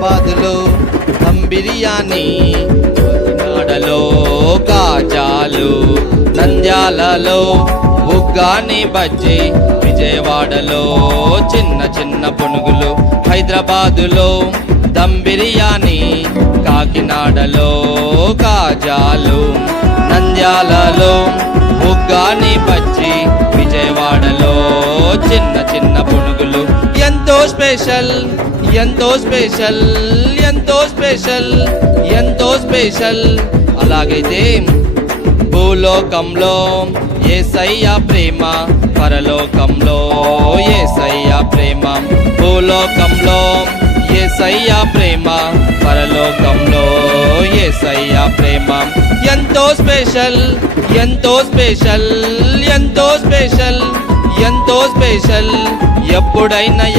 హైదరాబాదులో దమ్ బిర్యానీ, కాకినాడలో కాజాలు, నంద్యాలలో ఉగ్గాని బజ్జీ, విజయవాడలో చిన్న చిన్న పునుగులు. హైదరాబాదులో దమ్ బిర్యానీ, కాకినాడలో కాజాలు, నంద్యాలలో ఉగ్గాని బజ్జీ, విజయవాడలో చిన్న చిన్న పునుగులు. ఎంతో స్పెషల్, ఎంతో స్పెషల్, ఎంతో స్పెషల్, ఎంతో స్పెషల్. అలాగైతే భూలోకంలో యేసయ్య ప్రేమ, పరలోకంలో యేసయ్య ప్రేమ. భూలోకంలో యేసయ్య ప్రేమ, పరలోకంలో యేసయ్య ప్రేమ. ఎంతో స్పెషల్, ఎంతో స్పెషల్, ఎంతో స్పెషల్, ఎంతో స్పెషల్. ఎప్పుడైనా